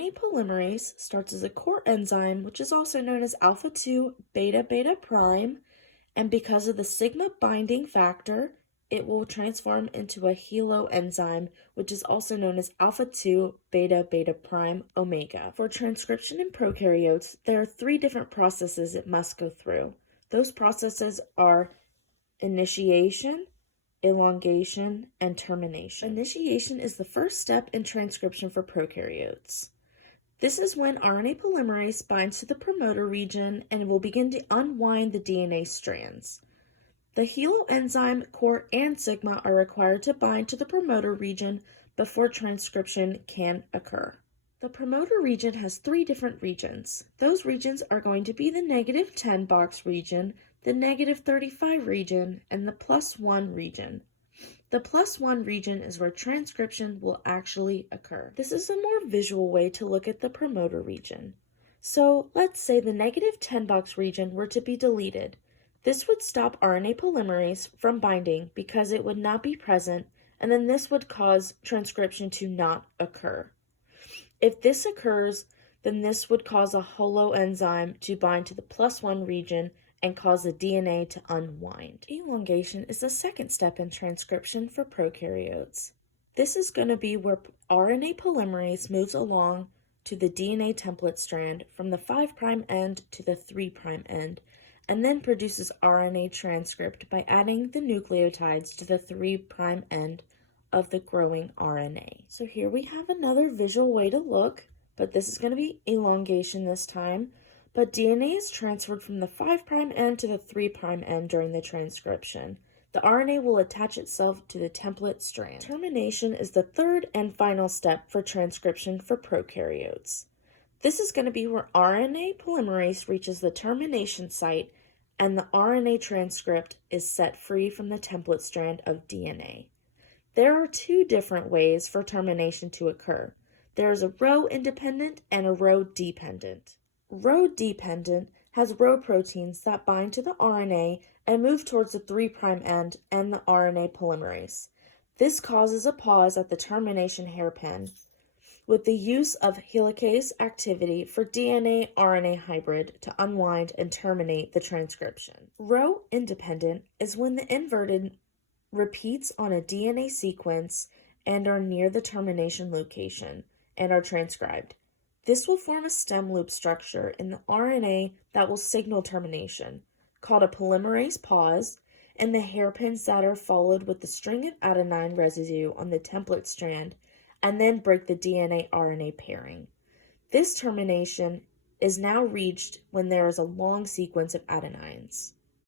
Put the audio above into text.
RNA polymerase starts as a core enzyme, which is also known as alpha 2 beta beta prime, and because of the sigma binding factor, it will transform into a helo enzyme, which is also known as alpha 2 beta beta prime omega. For transcription in prokaryotes, there are three different processes it must go through. Those processes are initiation, elongation, and termination. Initiation is the first step in transcription for prokaryotes. This is when RNA polymerase binds to the promoter region and will begin to unwind the DNA strands. The helo enzyme, core, and sigma are required to bind to the promoter region before transcription can occur. The promoter region has three different regions. Those regions are going to be the -10 box region, the -35 region, and the +1 region. The +1 region is where transcription will actually occur. This is a more visual way to look at the promoter region. So let's say the -10 box region were to be deleted. This would stop RNA polymerase from binding because it would not be present, and then this would cause transcription to not occur. If this occurs, then this would cause a holoenzyme to bind to the +1 region and cause the DNA to unwind. Elongation is the second step in transcription for prokaryotes. This is going to be where RNA polymerase moves along to the DNA template strand from the 5' end to the 3' end, and then produces RNA transcript by adding the nucleotides to the 3' end of the growing RNA. So here we have another visual way to look, but this is going to be elongation this time. But DNA is transferred from the 5' end to the 3' end during the transcription. The RNA will attach itself to the template strand. Termination is the third and final step for transcription for prokaryotes. This is going to be where RNA polymerase reaches the termination site and the RNA transcript is set free from the template strand of DNA. There are two different ways for termination to occur. There is a row-independent and a row-dependent. Row-dependent has row proteins that bind to the RNA and move towards the 3' end and the RNA polymerase. This causes a pause at the termination hairpin with the use of helicase activity for DNA-RNA hybrid to unwind and terminate the transcription. Row-independent is when the inverted repeats on a DNA sequence and are near the termination location and are transcribed. This will form a stem loop structure in the RNA that will signal termination, called a polymerase pause, and the hairpins that are followed with the string of adenine residue on the template strand and then break the DNA-RNA pairing. This termination is now reached when there is a long sequence of adenines.